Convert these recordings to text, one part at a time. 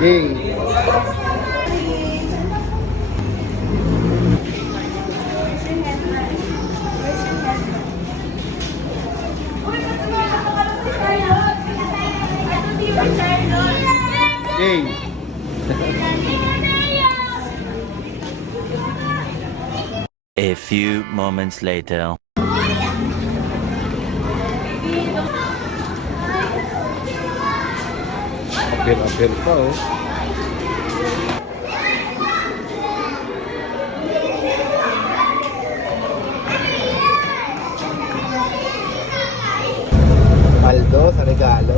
Yay! Yay! A few moments later. Apel pa oh. Paldo sa regalo.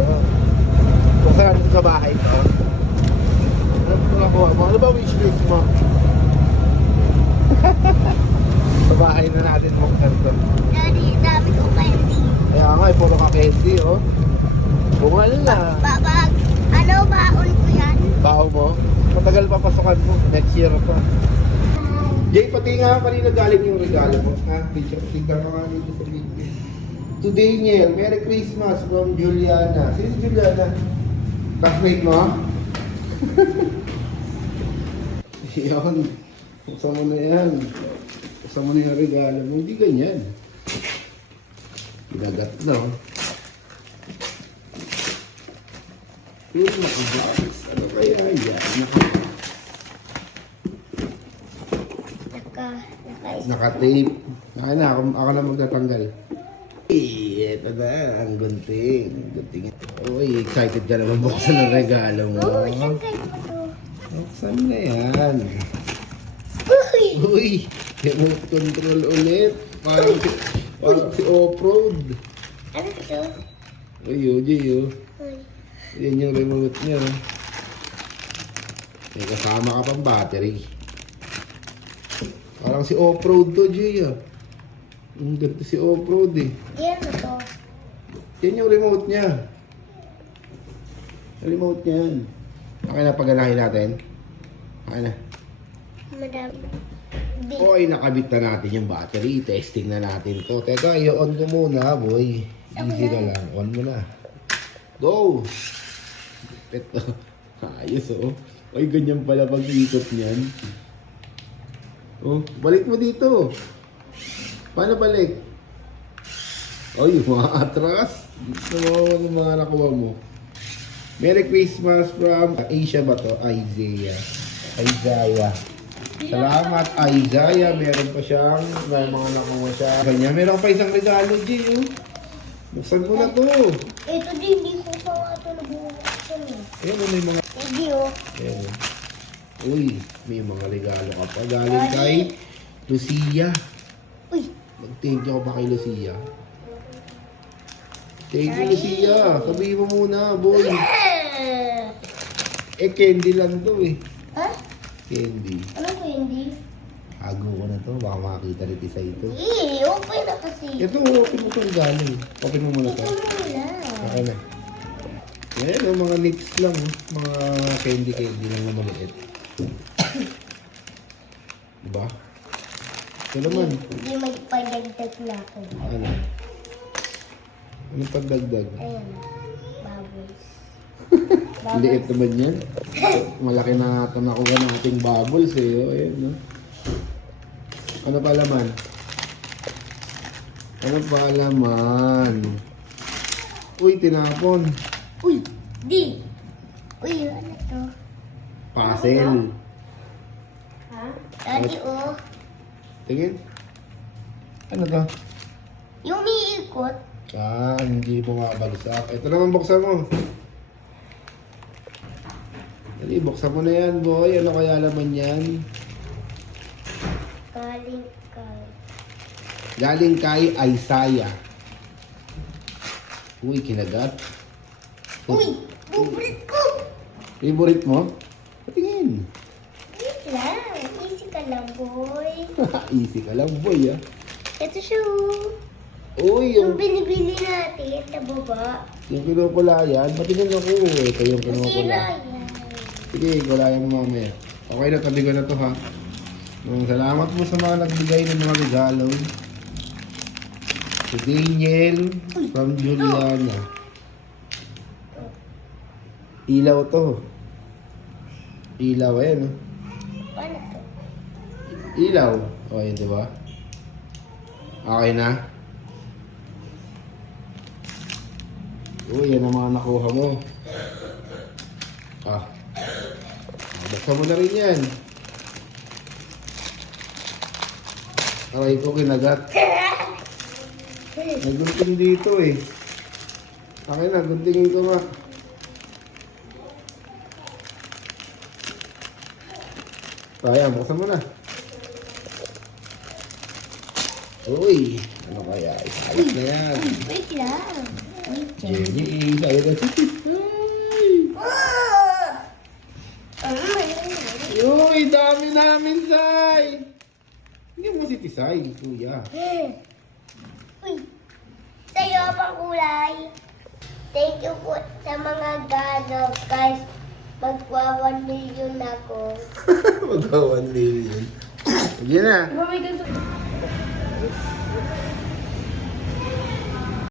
Kung saan sa bahay ko. Ano nakuha mo? Ano ba wishlist mo? Sa bahay na natin mong kanto. Daddy, dami ko candy. Kaya nga, puro ka candy oh. Bungal na. Babag, ano baon ko yan? Bao mo? Matagal pa pasukan mo. Next year pa. Jay, pati nga kanina galing yung regalo mo. Ha? Picture, tingnan mo nga dito sa video. To Daniel, Merry Christmas from Juliana. Sino si Juliana? Classmate mo? Yan. Buksan mo na yan. Buksan mo na yung regalo mo. Hindi ganyan. Pinagat na. Yun na ang box. Ano kaya yan? Naka-tape. Ako na magtatanggal. Ito na, ang gunting. Uy, excited ka naman buksan ang regalo mo. Oo, saan kayo ito? Buksan na yan. Uy! Uy, remote control ulit. Parang si off-road. Ano ito? Uy, Uji, oh. Uy. Yan yung remote niya. May kasama ka pang battery. Parang si off-road to, Jay, ah. Ang ganda si off-road, eh. Yan na to. Yan yung remote niya. Yung remote niya yan. Okay na, paganahin natin. Okay na. Madami. Di. Okay, nakabit na natin yung battery. Testing na natin to. Teka, i-on ko muna, boy. Easy na lang. On mo na. Go! Ito. Ayos, oh. Ay, ganyan pala pag-ikot niyan. Oh, balik mo dito. Paano balik? Ay, atras. Ano mga nakuha mo? Merry Christmas from Asia ba to? Isaiah. Salamat, Isaiah. Meron pa siyang may mga nakuha siya. Kanya, meron pa isang regalo, G. Oh. Buksan mo na to. Ito din, hindi ko pa nga ito nabuksan. Ayan, may mga... Hindi oh. Ayan. Uy, may mga regalo ka pa. Galing kay Lucia. Uy! Mag-thank you ba kay Lucia? Thank you, Lucia. Sabihin mo muna, boy. Candy lang to eh. Ha? Candy. Ano ko hindi? Hago ko na to. Baka makakita rin isa ito. Okay na kasi. Ito, open mo itong galing. Open mo muna Ito to. muna. Okay na. Yan, oh, mga nicks lang. Mga candy lang na maliit. Diba? Ito naman. Hindi magpadagdag na ako. Ano? Anong pagdagdag? Ayan. Bubbles. Liit naman yan. Malaki na natin nakuha ng ating bubbles eh. Oh, ayan, no? Ano pa laman? Ano pa laman? Uy, tinapon. Uy! Di! Uy, ano to? Puzzle. Ha? Daddy, oh. Tingin. Ano to? Yung umiikot. Ah, hindi bumabagsak. Ito naman buksan mo. Dali, buksan mo na yan, boy. Ano kaya laman yan? Galing kay... Galing kay Isaiah. Uy, kinagat. Uy! Favorite ko! Favorite mo? Patingin. Wait lang. Easy ka lang, boy. Easy ka lang, boy, ah. Ito siya, oh. Uy, Yung binibili natin sa baba. yung kinukulayan. Patingin ako. Ito yung Masira kinukulayan. yan. Sige, kulayan mo mamaya. Okay na, tabi ko na to, ha. Salamat mo sa mga nagbigay ng mga regalo. Si Daniel from Juliana. Ilaw to. Ilaw, ayan, oh. Paano to? Ilaw. O, yun, di ba? Okay na? Uy, yan ang mga nakuha mo. Ah. Buksan mo na rin yan. Aray ko, kinagat. Nagunting dito eh. Okay na, guntingin ko nga. Ayan, buksan mo na. Uy, ano kaya? Ayos na yan. Wait lang. Wait lang. Jenny, sayo na si Tisay. Uy, dami namin, Say. Hindi mo si Tisay, kuya. Uy, sa'yo pa kulay. Thank you po sa mga gano, guys. Magwa 1 million ako. Magka 1 million. Sige na. Mami, ganito.